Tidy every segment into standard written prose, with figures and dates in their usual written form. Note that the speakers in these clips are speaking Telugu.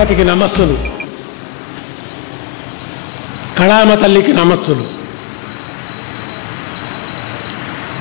గణపతికి నమస్తులు, కళామ తల్లికి నమస్తులు.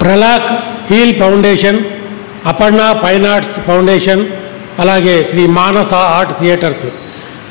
ప్రలాక్ heal foundation, Aparna fine arts foundation, అలాగే శ్రీ మానస ఆర్ట్ థియేటర్స్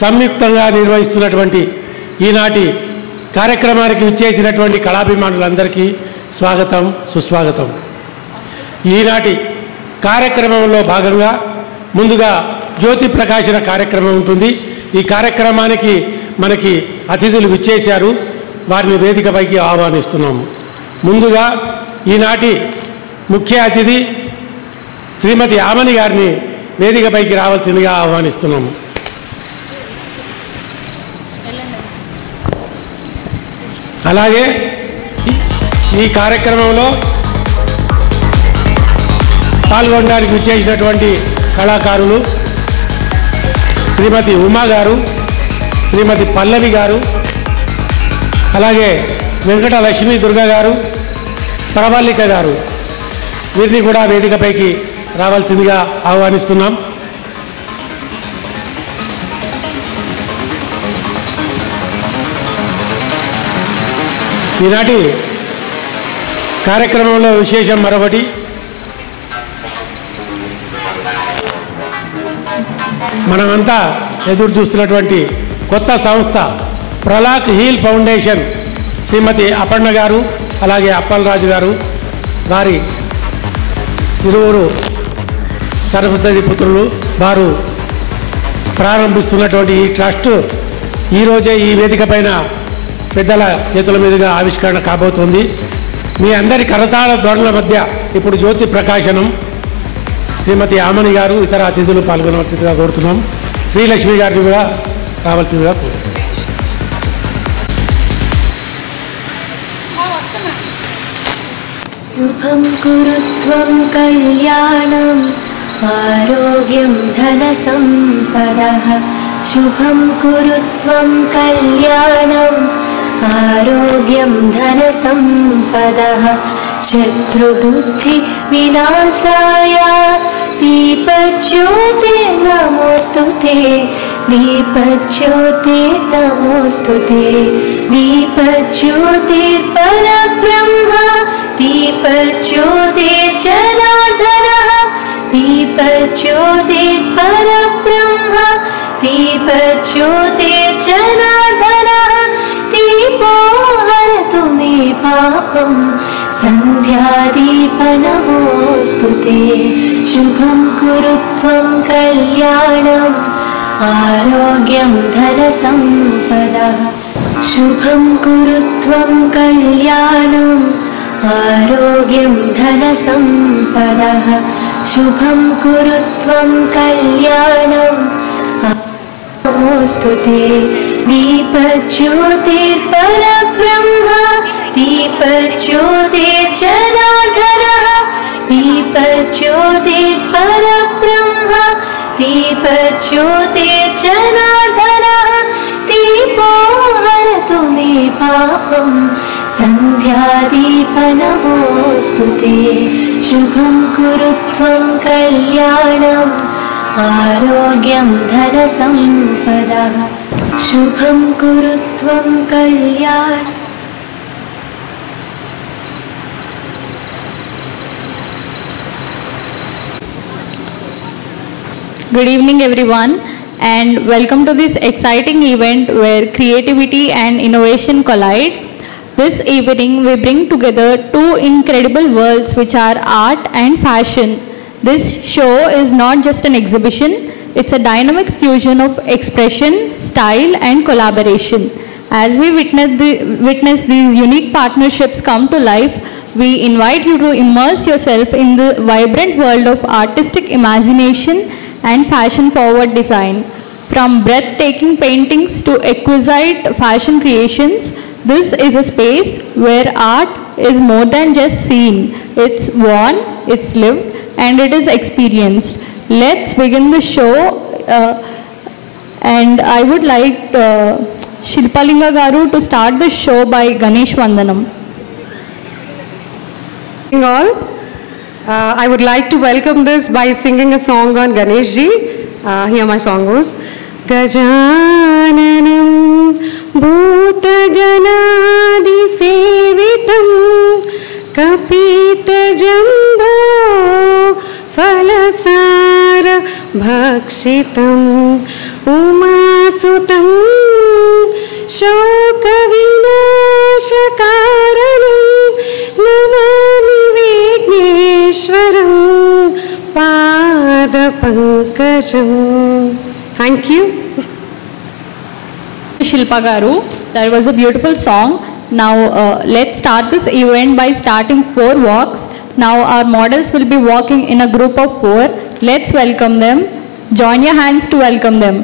సంయుక్తంగా నిర్వహిస్తున్నటువంటి ఈనాటి కార్యక్రమానికి విచ్చేసినటువంటి కళాభిమానులందరికీ స్వాగతం, సుస్వాగతం. ఈనాటి కార్యక్రమంలో భాగంగా ముందుగా జ్యోతి ప్రకాశన కార్యక్రమం ఉంటుంది. ఈ కార్యక్రమానికి మనకి అతిథులు విచ్చేశారు, వారిని వేదికపైకి ఆహ్వానిస్తున్నాము. ముందుగా ఈనాటి ముఖ్య అతిథి శ్రీమతి ఆమని గారిని వేదికపైకి రావాల్సిందిగా ఆహ్వానిస్తున్నాము. అలాగే ఈ కార్యక్రమంలో పాల్గొనడానికి విచ్చేసినటువంటి కళాకారులు శ్రీమతి ఉమా గారు, శ్రీమతి పల్లవి గారు, అలాగే వెంకట లక్ష్మీ దుర్గ గారు, ప్రవల్లిక గారు, వీరిని కూడా వేదికపైకి రావాల్సిందిగా ఆహ్వానిస్తున్నాం. ఈనాటి కార్యక్రమంలో విశేషం మరొకటి, మనమంతా ఎదురు చూస్తున్నటువంటి కొత్త సంస్థ ప్రలాక్ హీల్ ఫౌండేషన్ శ్రీమతి అపర్ణ గారు, అలాగే అప్పలరాజు గారు, వారి ఇరువురు సరస్వతి పుత్రులు, వారు ప్రారంభిస్తున్నటువంటి ఈ ట్రస్ట్ ఈరోజే ఈ వేదిక పైన పెద్దల చేతుల మీదుగా ఆవిష్కరణ కాబోతుంది. మీ అందరి కరతాళ ధ్వనుల మధ్య ఇప్పుడు జ్యోతి ప్రకాశనం శ్రీమతి ఆమని గారు, ఇతర అతిథులు పాల్గొనవలసిందిగా కోరుతున్నాం. శ్రీలక్ష్మి గారిని కూడా రావాల్సిందిగా కోరుతున్నాం. శుభం కురుత్వం కళ్యాణం ఆరోగ్యం ధన సంపదః. శుభం కురుత్వం కళ్యాణం ఆరోగ్యం ధన సంపదః. శత్రుబుద్ధి వినాశాయ దీపజ్యోతి నమోస్తుతే. దీపజ్యోతి నమోస్తుతే. దీపజ్యోతిర్ పరబ్రహ్మ దీపజ్యోతిర్ జనార్దనః. దీపజ్యోతిర్ పరబ్రహ్మ దీపజ్యోతిర్ జనార్దనః. దీపో హరతు మే పాపం సంధ్యాదీపనమోస్తుతే. శుభం కురుత్వం కళ్యాణం ఆరోగ్యం ధన సంపదః. శుభం కురుత్వం కళ్యాణం ఆరోగ్యం ధన సంపదః. శుభం కురుత్వం కళ్యాణం నమోస్తుతే. దీపజ్యోతిర్ పరబ్రహ్మ దీపజ్యోతిర్ జనార్దనః. దీపజ్యోతిర్ పరబ్రహ్మ దీపజ్యోతిర్ జనార్దనః. దీపో హరతు మే పాపం సంధ్యాదీపనమోస్తుతే. శుభం కురుత్వం కళ్యాణం ఆరోగ్యం ధన సంపదః. శుభం కురుత్వం కళ్యాణం. Good evening everyone, and welcome to this exciting event where creativity and innovation collide. This evening we bring together two incredible worlds which are art and fashion. This show is not just an exhibition, it's a dynamic fusion of expression, style and collaboration. As we witness these unique partnerships come to life, we invite you to immerse yourself in the vibrant world of artistic imagination and fashion-forward design. From breathtaking paintings to exquisite fashion creations, this is a space where art is more than just seen. It's worn, it's lived, and it is experienced. Let's begin the show, and I would like Shilpalinga Garu to start the show by Ganesh Vandanam. All, I would like to welcome this by singing a song on Ganesh Ji. Here my song goes. गजाननं भूतगणादिसेवितं कपितजम्बो फलसार भक्षितम् उमासुतं शोकविनाशकारणं Namami विघ्नेश्वरं पादपङ्कजम्. Thank you. Shilpa Garu, that was a beautiful song. Now let's start this event by starting 4 walks. Now our models will be walking in a group of 4. Let's welcome them. Join your hands to welcome them.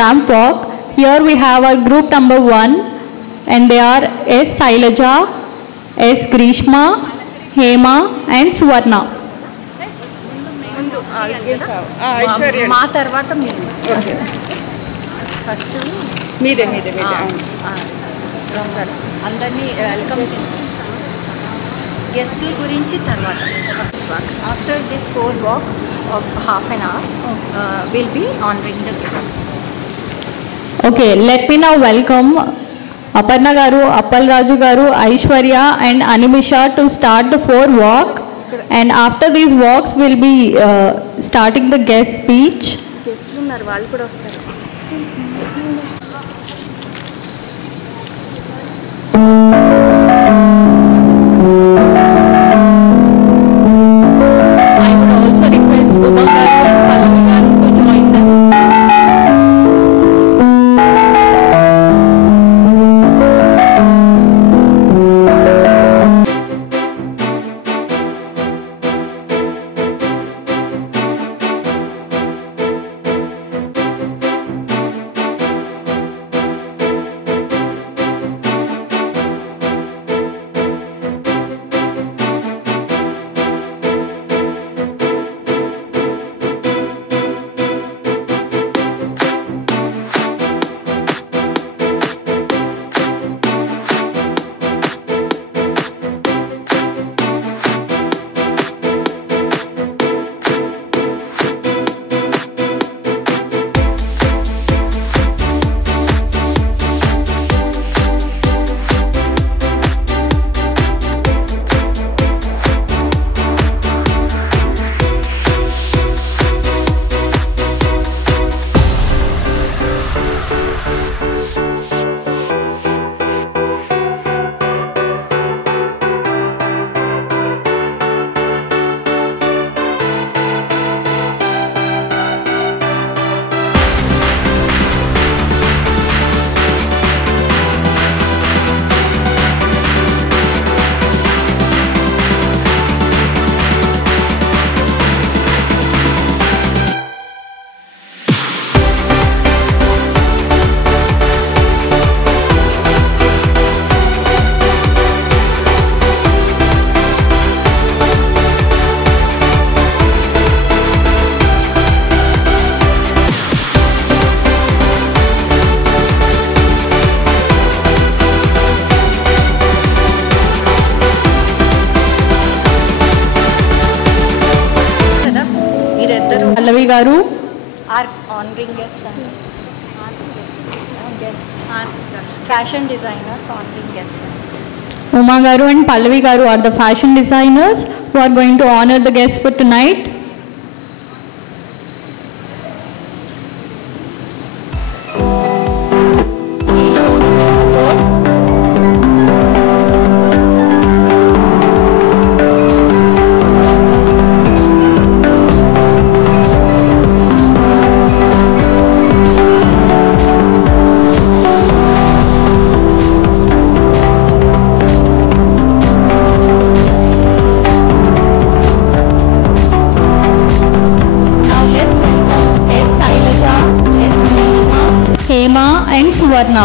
Ramp walk. Here we have our group number 1 and they are S. Sailaja, S. Grishma, Hema and Suvarna. మా తర్వాత మీరు ఫస్ట్ మీదే సరే అందరినీ వెల్కమ్ గెస్ట్ల గురించి తర్వాత first walk after this 4 walk of half an hour will be honouring the guest. Okay, let me now welcome Aparna Garu, Appal Raju Garu, Aishwarya and Animisha to start the 4 walk. And after these walks, we'll be starting the guest speech. గెస్ట్లు ఉన్నారు వాళ్ళు కూడా వస్తారు. I would also request Uma Garu and Pallavi Garu to join them. Pallavi Garu are honoring guests and fashion designers honoring guests. Uma Garu and Pallavi Garu are the fashion designers who are going to honor the guests for tonight. Hema and Suvarna.